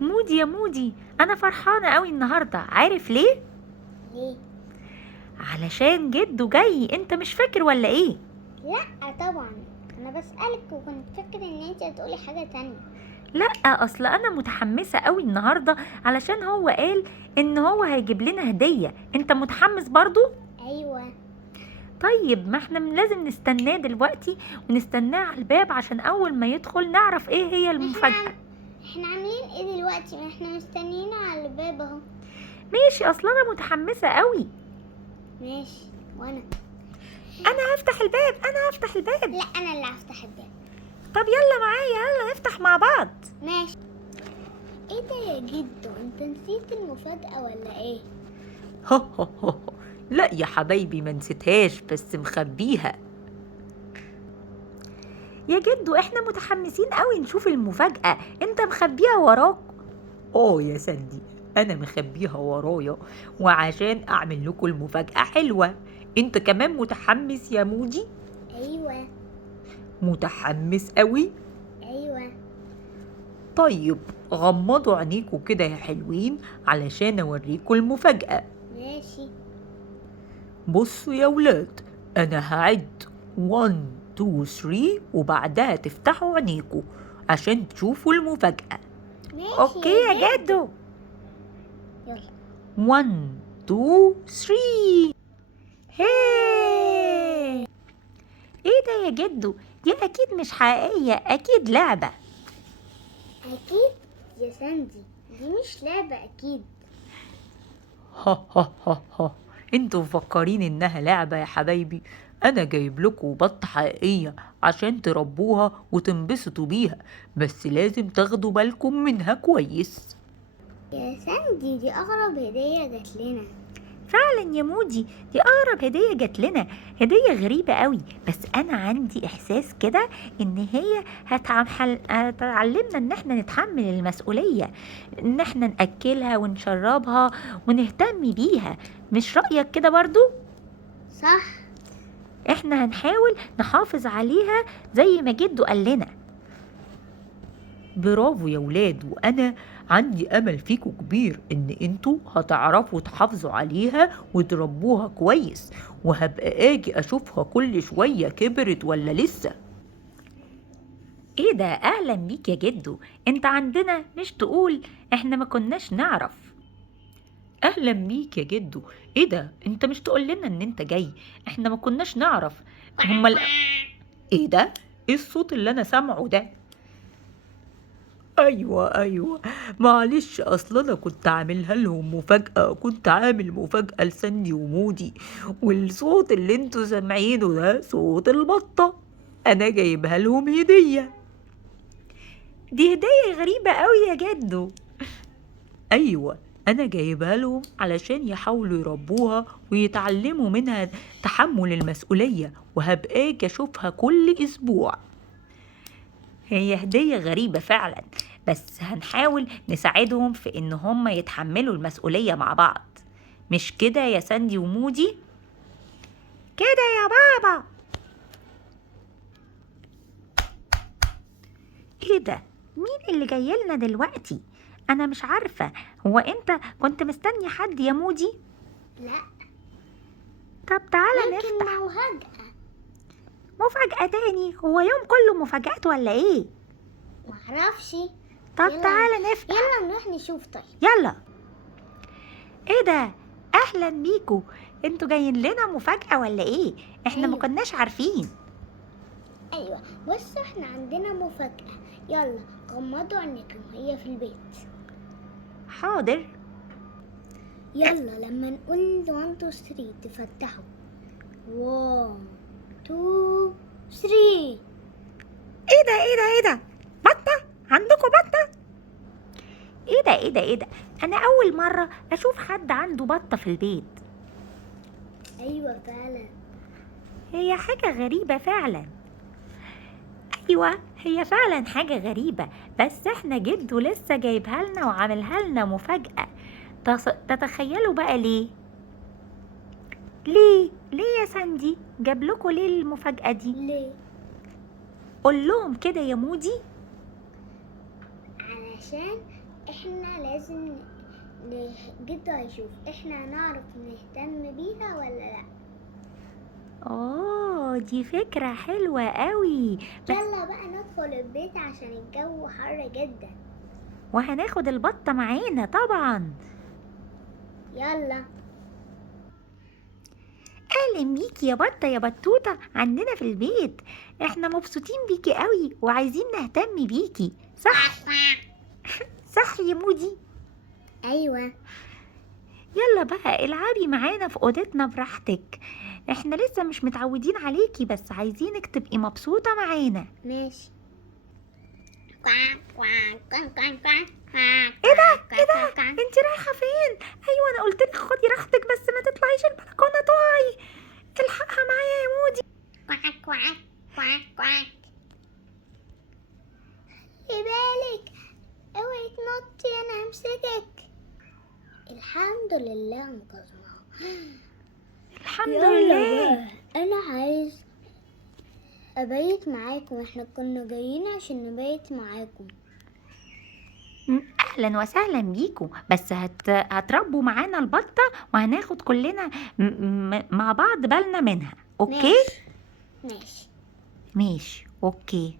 مودي يا مودي، انا فرحانة قوي النهاردة. عارف ليه؟ ليه؟ علشان جده جاي. انت مش فاكر ولا ايه؟ لا طبعا، انا بسألك وكنت فاكر ان انت هتقولي حاجة تانية. لا، اصل انا متحمسة قوي النهاردة علشان هو قال ان هو هيجيب لنا هدية. انت متحمس برضو؟ ايوه. طيب ما احنا لازم نستناه دلوقتي، ونستناه على الباب عشان اول ما يدخل نعرف ايه هي المفاجأة. احنا عاملين ايه دلوقتي؟ ما احنا مستنيين على الباب اهو. ماشي، اصل انا متحمسة قوي. ماشي. وانا انا هفتح الباب، انا هفتح الباب. لا، انا اللي هفتح الباب. طب يلا معايا، يلا نفتح مع بعض. ماشي. ايه ده يا جدو؟ انت نسيت المفاجأة ولا ايه؟ لا يا حبايبي، ما نسيتهاش بس مخبيها. يا جدو احنا متحمسين قوي نشوف المفاجأة، انت مخبيها وراك. يا سندي، انا مخبيها ورايا وعشان اعمل لكم المفاجأة حلوة. انت كمان متحمس يا مودي؟ ايوه. متحمس قوي. ايوه. طيب غمضوا عينيكوا كده يا حلوين علشان اوريكوا المفاجأة. ماشي. بصوا يا ولاد، انا هعد 1 2 3 وبعدها تفتحوا عينيكوا عشان تشوفوا المفاجأة. ماشي اوكي يا جدو. يلا. 1 2 3. هي، ايه ده يا جدو؟ دي اكيد مش حقيقية، اكيد لعبة. اكيد يا ساندي، دي مش لعبة اكيد. ها، انتوا مفكرين انها لعبة يا حبايبي؟ انا جايب لكم بطة حقيقية عشان تربوها وتنبسطوا بيها، بس لازم تاخدوا بالكم منها كويس. يا ساندي، دي اغرب هدية جات لنا. فعلا يا مودي، دي اقرب هدية جات لنا، هدية غريبة قوي. بس انا عندي احساس كده ان هي هتعلمنا ان احنا نتحمل المسؤولية، ان احنا نأكلها ونشربها ونهتم بيها. مش رأيك كده برضو؟ صح. احنا هنحاول نحافظ عليها زي ما جدو قال لنا. برافو يا ولاد، وانا عندي امل فيكم كبير ان انتوا هتعرفوا تحافظوا عليها وتربوها كويس، وهبقى اجي اشوفها كل شوية كبرت ولا لسه. ايه ده؟ اهلا بيك يا جدو. انت عندنا مش تقول احنا ما كناش نعرف. اهلا بيك يا جدو. ايه ده؟ انت مش تقول لنا ان انت جاي؟ احنا ما كناش نعرف. ايه ده؟ ايه الصوت اللي انا سامعه ده؟ ايوه، معلش، اصل انا كنت عاملها لهم مفاجأة، كنت عامل مفاجأة لسندي ومودي، والصوت اللي انتوا سامعينه ده صوت البطة. انا جايبها لهم هدية. دي هدية غريبة قوي يا جدو. ايوه، انا جايبها لهم علشان يحاولوا يربوها ويتعلموا منها تحمل المسؤولية، وهبقى اجي اشوفها كل اسبوع. هي هدية غريبة فعلا، بس هنحاول نساعدهم في ان هم يتحملوا المسؤولية مع بعض. مش كده يا ساندي ومودي؟ كده يا بابا. ايه ده؟ مين اللي جاي لنا دلوقتي؟ انا مش عارفة. هو انت كنت مستني حد يا مودي؟ لا، طب تعالى يمكن نفتح. مفاجأة. مفاجأة تاني؟ هو يوم كله مفاجآت ولا ايه؟ معرفش. طب يلا. تعالى نفتح. يلا نروح نشوف. طيب. يلا. ايه ده؟ اهلا بيكو. انتوا جايين لنا مفاجأة ولا ايه؟ احنا ما أيوة. كناش عارفين. ايوه، بص احنا عندنا مفاجأة. يلا غمضوا عينيكم، هي في البيت. حاضر. يلا لما نقول 1 2 3 تفتحوا. 1 2 3. ايه ده؟ بطة؟ عندكم بطة؟ ايه ده؟ انا اول مرة اشوف حد عنده بطة في البيت. ايوه فعلا. هي حاجة غريبة فعلا. ايوه، هي فعلا حاجة غريبة، بس احنا جدو لسه جايبها لنا وعاملها لنا مفاجأة. تتخيلوا بقى ليه؟ ليه يا ساندي جاب لكم ليه المفاجأة دي؟ ليه؟ قول لهم كده يا مودي. علشان احنا لازم جده هيشوف احنا هنعرف نهتم بيها ولا لا. دي فكرة حلوة قوي. يلا بقى ندخل البيت عشان الجو حر جدا. وهناخد البطة معانا طبعا. يلا. اهلا بيكي يا بطة يا بطوطة عندنا في البيت. احنا مبسوطين بيكي قوي وعايزين نهتم بيكي، صح؟ صح يا مودي. ايوه. يلا بقى العبي معانا في اوضتنا براحتك. احنا لسه مش متعودين عليكي، بس عايزينك تبقي مبسوطة معانا. ماشي. ايه ده انت رايحة فين؟ ايوه انا قلتلك خدي راحتك بس ما تطلعيش البلكونة تقعي. الحقها معايا يا مودي. خلي بالك اوعي تنطي انا همسكك. الحمد لله انقذناها. الحمد يلا لله. بقى. انا عايز ابيت معاكم، احنا كنا جايين عشان نبيت معاكم. اهلا وسهلا بيكم، بس هتربوا معانا البطة وهناخد كلنا مع بعض بالنا منها. اوكي ماشي. ماشي اوكي.